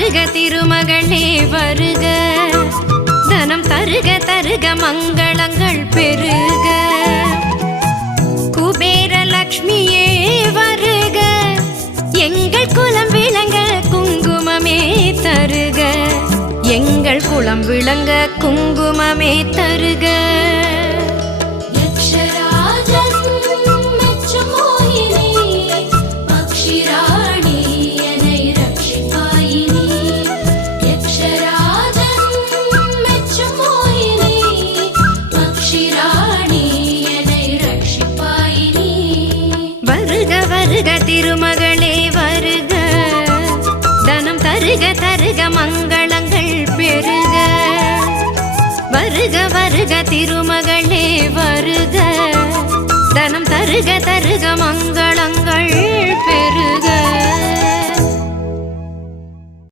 வருக திருமகளே வருக, தனம் தருக தருக மங்களங்கள் பெருக. குபேர லக்ஷ்மியே வருக, எங்கள் குலம் விளங்க குங்குமமே தருக, எங்கள் குலம் விளங்க குங்குமமே தருக. திருமகளே வருக, தனம் தருக தருக மங்களங்கள் பெருக. வருக வருக திருமகளே வருக, தனம் தருக தருக மங்களங்கள் பெருக.